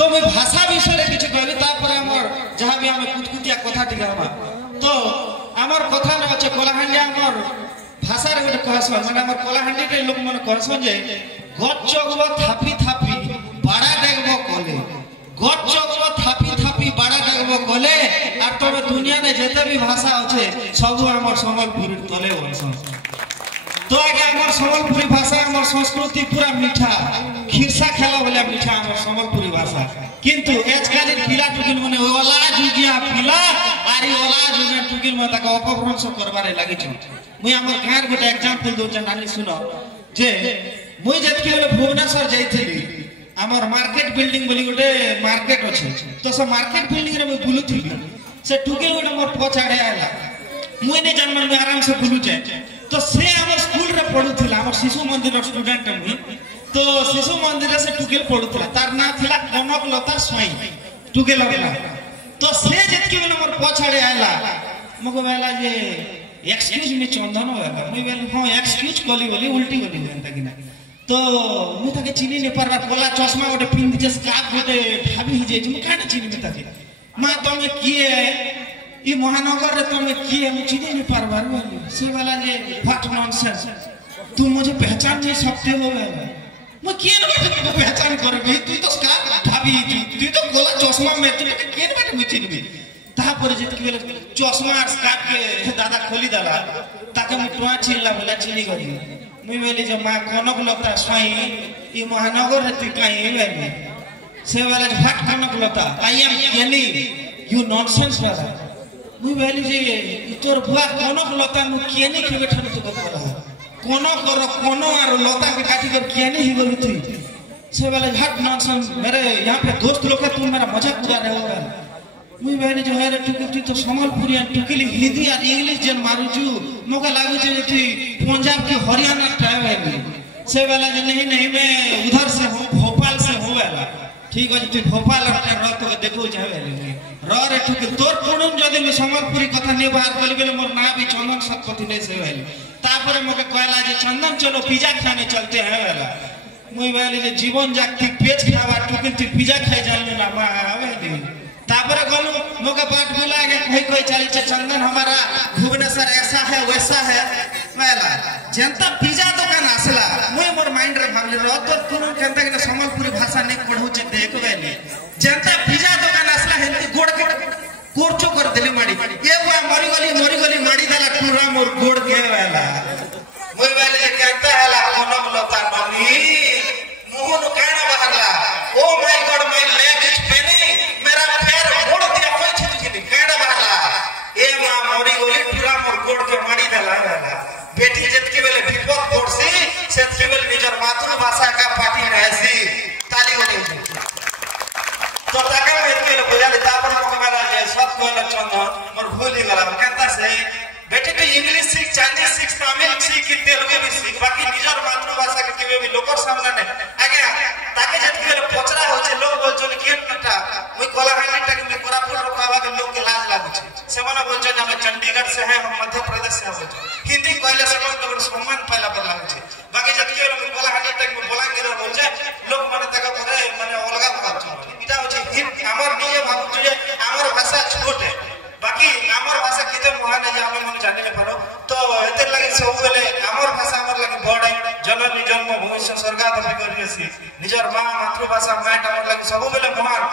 तो मैं भाषा विषय किसी कहबी तापर हमर जहाँ भी हमें कुतकुतिया कथा टिके हमा तो हमर कथा न अच्छे कलाहांडिया हमर भाषा रे कहसन माने हमर कलाहांडी के लोक मन कहसन जे गचगबो थापी थापी बड़ा देखबो कोले गचगबो थापी थापी बड़ा देखबो कोले और तो दुनिया में जेते भी भाषा अच्छे सब हमर संबलपुर तले बसन तो आगे हमर संबलपुरी भाषा हमर संस्कृति पूरा मीठा खिरसा खेला वाला मीठा हमर संबलपुरी भाषा किंतु आजकल पिला टुकिल मने ओला जुगिया पिला आरी ओला जुगिया टुकिल में तक अपभ्रंश करबारे लागि छ मुई हमर गार गोटे एग्जांपल दो नानी सुनो जे मुई जतके बेले भुवनेश्वर जाइथिली हमर मार्केट बिल्डिंग बोली गोटे मार्केट अछि तो से मार्केट बिल्डिंग रे मुई बुलुथिली से टुकिल गोटे मोर पछाड़े आला मुई ने जन्म में आराम से बुलु जाय तो से हमर स्कूल रे पढुथिला हमर शिशु मंदिर रो स्टूडेंट मुई तो शिशु मंदिर से टुकेल पढुथिला तार ना थिला कनकलता स्वाई टुकेल वाला तो से जतके बेले मोर पछाड़े आला मको बेला जे एक्सक्यूज मी चंदन वाला मुई बेल हां एक्सक्यूज कोली बोली उल्टी बोली जानता कि ना तो मुई ताके चिनी ने परवा कोला चश्मा गोटे पिन जे स्कार्फ गोटे ढाबी ही जे मु काना चिनी में ताके मां तमे किए ई महानगर रे तुम किए मुझे नहीं पारबार बोली से वाला जे व्हाट नॉनसेंस तुम मुझे पहचान नहीं सकते हो मैं किए ना पहचान करबी तू तो का भाभी तू तो गोला चश्मा में तू के बाटे मुझे नहीं ता पर जे के चश्मा और स्कार्फ के दादा खोली दाला ताके मु टुआ चिल्ला बोला चिनी गली मुई बोली जे मां कनक लता स्वाई ई महानगर रे तू काई वेली से वाला what Kanak Lata I am केनी यू नॉनसेंस वाला मुई बोली जे तोर बुआ कनक लता मु केनी के बैठन तो कतला कोनो कर कोनो और लता के काटी कर केनी ही बोलू थी से वाला हट नॉनसेंस मेरे यहां पे दोस्त लोग है तुम मेरा मजाक उड़ा रहे हो मुई बोली जे है टुकी तो संबलपुरी टुकीली हिंदी और इंग्लिश जन मारू छु मोके लागु जे तू पंजाब के हरियाणा ट्राइब है से वाला जे नहीं मैं उधर से हूं भोपाल से हूं वाला ठीक है तू भोपाल और रह तो देखो जावे रे ठुके तोर कोणन जदि मैं संबलपुरी कथा ने बाहर बोली गेले मोर ना भी चंदन शतपथी नहीं से वाली तापर मोके कहला जे चंदन चलो पिज्जा खाने चलते हैं वाला मुई बोली जे जीवन जागती पेज खावा टुकिल तू पिज्जा खाई जालू ना मा आवे दी तापर गलू मोके बाट बुला के कोई चली चंदन हमारा भुवनेश्वर ऐसा है वैसा है वाला जनता पिज्जा दुकान आसला मुई मोर माइंड रे भाबले रह तो कोन केनता के संबलपुरी भाषा ने पढौ जे देख वेली जनता पिज्जा दुकान आसला हेंती गोड़ के कोरचो कर देली माडी ए हुआ मरी गली माडी देला पूरा मोर गोड़ के वाला मोर वाले कहता है ला कनक लता ननी मुहन काना बहला oh my God my leg is Penning मेरा पैर फोड़ दिया कोई छिटकी काना बहला ए मां मरी गली पूरा मोर गोड़ के माडी देला वाला बेटी जतके बेले विपद पड़सी सेतके बेले निजर मातृभाषा का पार्टी रहसी ताली होनी तो तका बेटे के बोला तापर को मेरा ये सब को चंदन मोर भूल ही गला कहता से बेटे तो इंग्लिश सीख चाइनीज सीख तमिल सीख तेलुगु भी सीख बाकी निजर मातृभाषा के केबे भी लोकर सामने ने आगे ताके जतके बेले पचरा हो जे लोग बोल जन के नटा ओई कोलाहांडी के में कोरापुर रखवा के लोग के लाज लागु छे से माने बोल जन हम चंडीगढ़ से है हम मध्य प्रदेश से बोल हिंदी कहले से लोग सम्मान पाला पर लागु छे बाकी जतके बेले कोलाहांडी तक में बोला के बोल जाए लोग माने तका करे माने अलगा भाव छ इटा हो छे हमर निये भाव जे हमर भाषा छोट है बाकी हमर भाषा किते महान है हम मन जाने ले पारो तो एते लगे सब बेले हमर भाषा हमर लगे बड़ है जननी जन्म भूमि से स्वर्गात भी करियसी निजर मां मातृभाषा मैट हमर लगे सब बेले महान